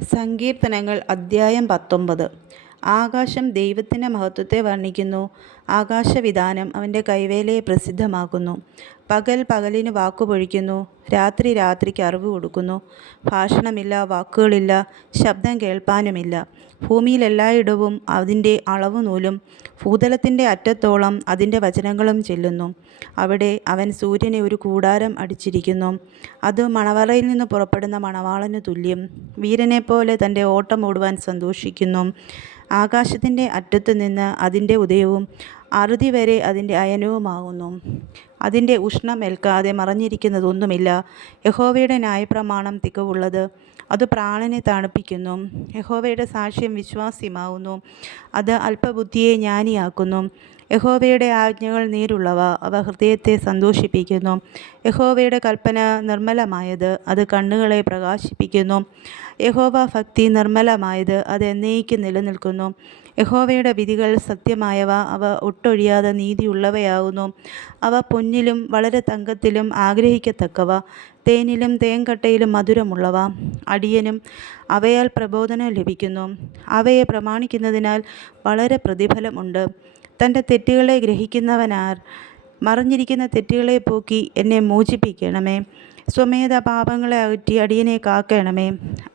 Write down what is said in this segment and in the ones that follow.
സങ്കീർത്തനങ്ങൾ അദ്ധ്യായം 19. ആകാശം ദൈവത്തിൻ്റെ മഹത്വത്തെ വർണ്ണിക്കുന്നു. ആകാശവിതാനം അവൻ്റെ കൈവേലയെ പ്രസിദ്ധമാക്കുന്നു. പകൽ പകലിന് വാക്കുപൊഴിക്കുന്നു, രാത്രി രാത്രിക്ക് അറിവ് കൊടുക്കുന്നു. ഭാഷണമില്ല, വാക്കുകളില്ല, ശബ്ദം കേൾപ്പാനുമില്ല. ഭൂമിയിൽ എല്ലായിടവും അതിൻ്റെ അളവുനൂലും ഭൂതലത്തിൻ്റെ അറ്റത്തോളം അതിൻ്റെ വചനങ്ങളും ചെല്ലുന്നു. അവിടെ അവൻ സൂര്യനെ ഒരു കൂടാരം അടിച്ചിരിക്കുന്നു. അത് മണവറയിൽ നിന്ന് പുറപ്പെടുന്ന മണവാളനു തുല്യം. വീരനെപ്പോലെ തൻ്റെ ഓട്ടം ഓടുവാൻ സന്തോഷിക്കുന്നു. ആകാശത്തിൻ്റെ അറ്റത്തു നിന്ന് അതിൻ്റെ ഉദയവും അറുതി വരെ അതിൻ്റെ അയനവുമാകുന്നു. അതിൻ്റെ ഉഷ്ണം ഏൽക്കാതെ മറഞ്ഞിരിക്കുന്നതൊന്നുമില്ല. യഹോവയുടെ ന്യായപ്രമാണം തികവുള്ളത്, അത് പ്രാണനെ തണുപ്പിക്കുന്നു. യഹോവയുടെ സാക്ഷ്യം വിശ്വാസ്യമാകുന്നു, അത് അല്പബുദ്ധിയെ ജ്ഞാനിയാക്കുന്നു. യഹോവയുടെ ആജ്ഞകൾ നേരുള്ളവ, അവ ഹൃദയത്തെ സന്തോഷിപ്പിക്കുന്നു. യഹോവയുടെ കൽപ്പന നിർമ്മലമായത്, അത് കണ്ണുകളെ പ്രകാശിപ്പിക്കുന്നു. യഹോവ ഭക്തി നിർമ്മലമായത്, അത് എന്നേക്കും നിലനിൽക്കുന്നു. യഹോവയുടെ വിധികൾ സത്യമായവ, അവ ഒട്ടൊഴിയാതെ നീതിയുള്ളവയാകുന്നു. അവ പൊന്നിലും വളരെ തങ്കത്തിലും ആഗ്രഹിക്കത്തക്കവ, തേനിലും തേൻകട്ടയിലും മധുരമുള്ളവ. അടിയനും അവയാൽ പ്രബോധനം ലഭിക്കുന്നു. അവയെ പ്രമാണിക്കുന്നതിനാൽ വളരെ പ്രതിഫലമുണ്ട്. തൻ്റെ തെറ്റുകളെ ഗ്രഹിക്കുന്നവനാർ? മറഞ്ഞിരിക്കുന്ന തെറ്റുകളെ പോക്കി എന്നെ മോചിപ്പിക്കണമേ. സ്വമേധ പാപങ്ങളെ അകറ്റി അടിയനെ കാക്കണമേ.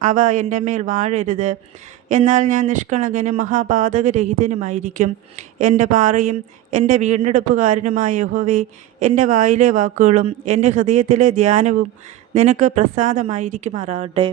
അവ എൻ്റെ മേൽ വാഴരുത്. എന്നാൽ ഞാൻ നിഷ്കളങ്കനും മഹാപാതകരഹിതനുമായിരിക്കും. എൻ്റെ പാറയും എൻ്റെ വീണ്ടെടുപ്പുകാരനുമായ യഹോവേ, എൻ്റെ വായിലെ വാക്കുകളും എൻ്റെ ഹൃദയത്തിലെ ധ്യാനവും നിനക്ക് പ്രസാദമായിരിക്കുമാറാകട്ടെ.